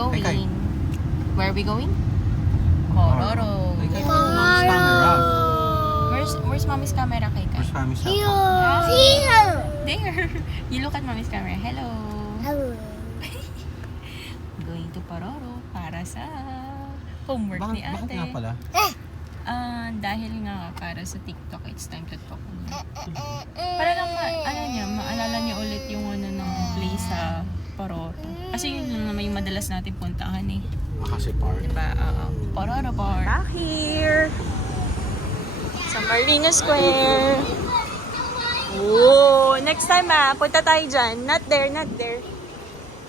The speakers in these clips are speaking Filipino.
going? Kay. Where are we going? Pororo. Kay, mom's camera. Where's mommy's camera, Kai Kai? Where's mommy's camera? Here. There. You look at mommy's camera. Hello. Going to Pororo para sa homework ni ate. Bakit nga pala? Dahil nga para sa TikTok, it's time to talk. Para lang maalala niya ulit yung ng place sa Pororo. Kasi yun yung naman yung madalas natin puntahan eh. Makasi Park. Diba? Pororo Park. Back here! Sa Marina Square. Oh, next time punta tayo dyan. Not there.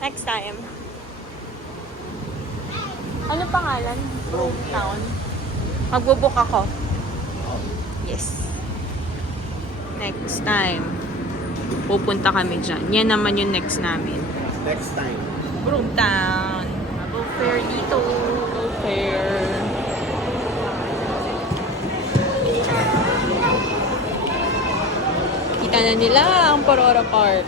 Next time. Ano pangalan? Rome Town. Magbubook ako. Yes. Next time. Pupunta kami dyan. Yan naman yung next namin. Next time. Rome Town. Go fair dito. Go fair. Kita na nila ang Pororo Park.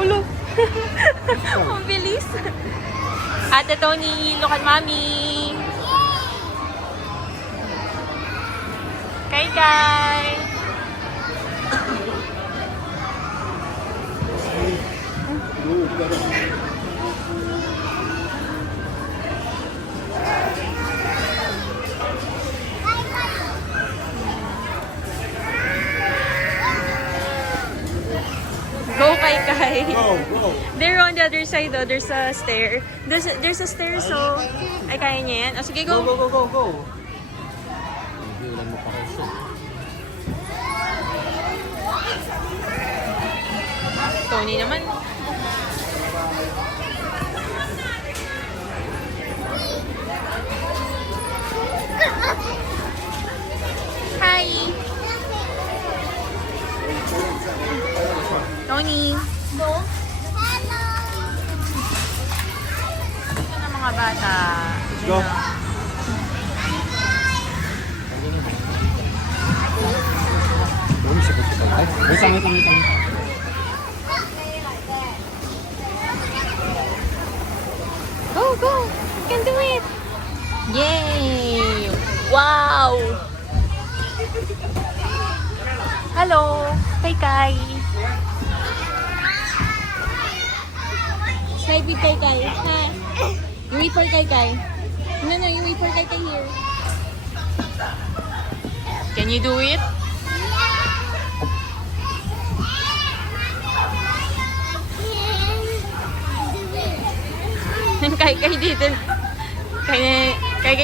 Ulo. Ang bilis. Ate Tony, look at mommy. Kai. Go, Kai. Go. There on the other side, though, there's a stair. There's a stair, so ay kaya niya yan. O sige, go. Go. Hihilan mo pa kasi. Tony naman. Hi. Tony. Hello. Ito na mga bata. Go. Wait lang. Go. You can do it. Yay. Wow. Hello. Kai. Slide with Kai. Hi. You wait for Kai. No, you wait for Kai here. Can you do it? Kai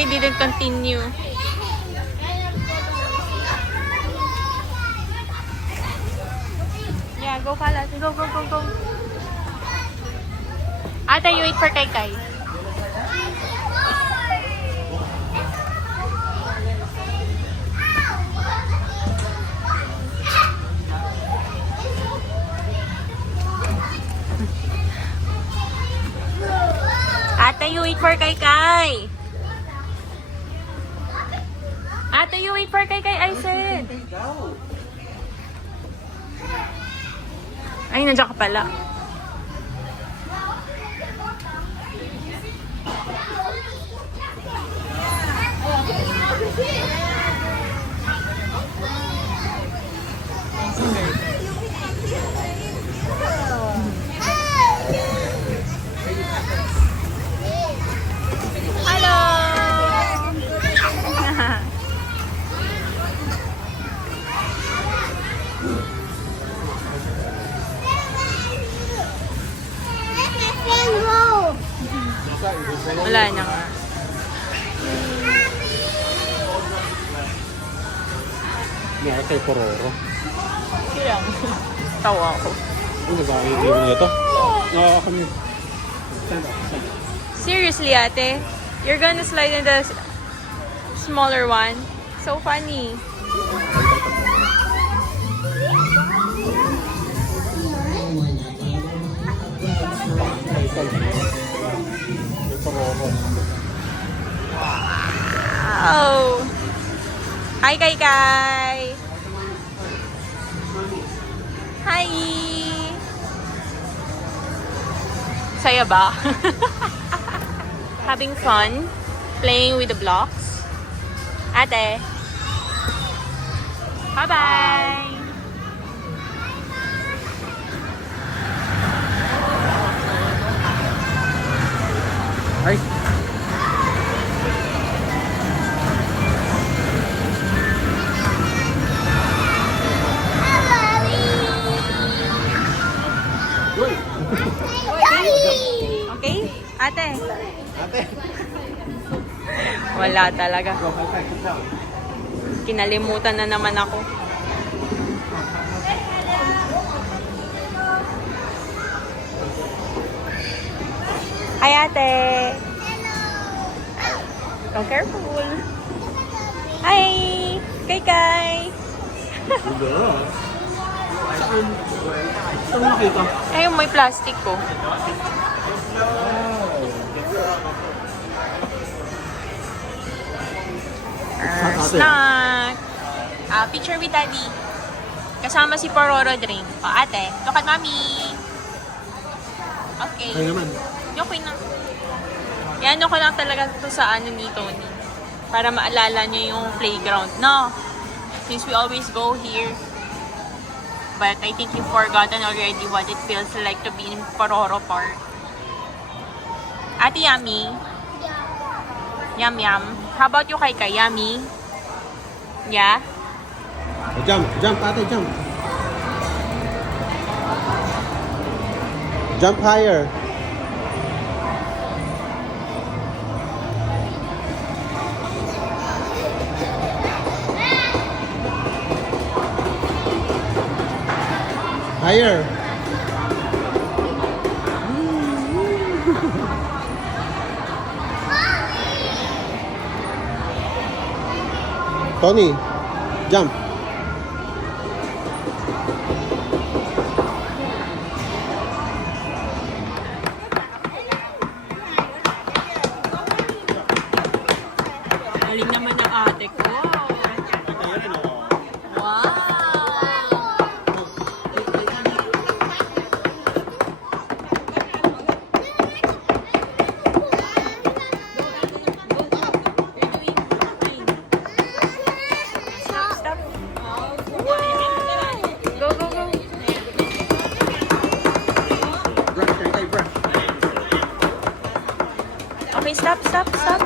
didn't continue. Yeah, go pala. Go. Ate, you wait for Kai. Ate, you wait for Kai. Ate, you wait for Kai, I said. Ay, nandiyan ka pala. Hello! Wala na nga. Nga kay Pororo. Kaya tawa ako. Ano ba? Hindi mo ito? Oo, kami. Stand up. Seriously, ate? You're gonna slide in the smaller one? So funny. Pororo. Wow! Hi, Kai Kai! Hi! Saya ba? Having fun? Playing with the blocks? Ate! Bye-bye! Ay! Okay? Ate? Ate! Wala talaga. Kinalimutan na naman ako. Hi, ate. Hello. Oh, careful. Hi. Kay Kay. Saan mo nakita? Ayun, may plastic ko. Snack. Picture with daddy. Kasama si Pororo drink. O, ate. Look at mommy. Okay. Ay naman. Okay na. Yan, ko lang talaga to sa ano ni Tony. Para maalala niya yung playground. No. Since we always go here. But I think you've forgotten already what it feels like to be in Pororo Park. Ate Yummy. Yum yum. How about you, Kai Kai? Yummy? Yeah? Jump! Jump, ate, jump! Jump higher! Higher! Tony, jump! Galing naman ng ate ko. Wow! Stop. Go, go, go. Brush, kay brush. Okay, stop, stop, stop.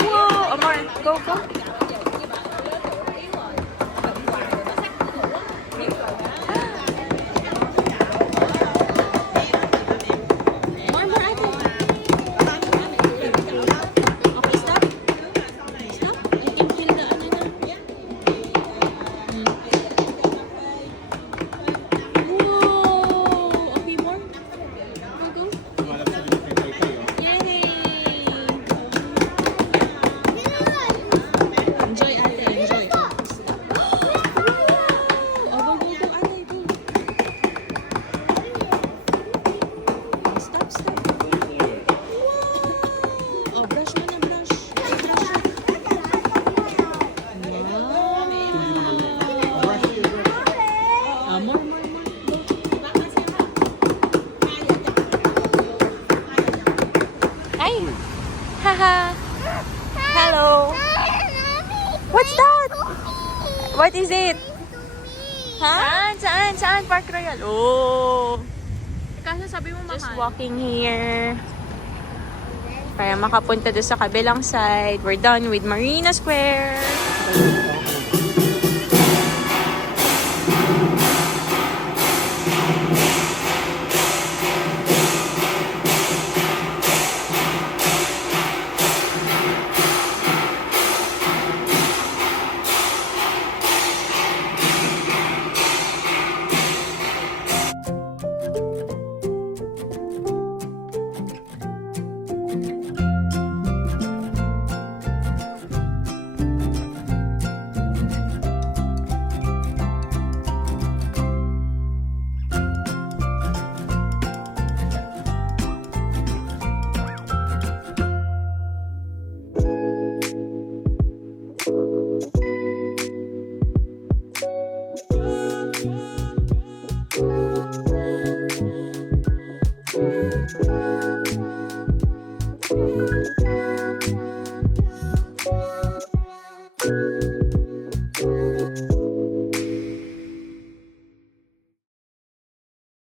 Wow! Amar, go, go. More, more, ate. Okay, stop. Stop. I can feel the ano na. Wow! Okay, more. Go, go. Yay! Enjoy, ate. Enjoy. Oh, go, go, go, ate. Go. Stop, stop. Wow! Oh, brush mo na, brush. Brush. Wow! More, more, more. Hi! Haha! Hello! What's that? What is it? Ha? Saan? Saan? Park Royal. Oh! Kasi sabi mo mahal. Just walking here. Para makapunta doon sa kabilang side. We're done with Marina Square.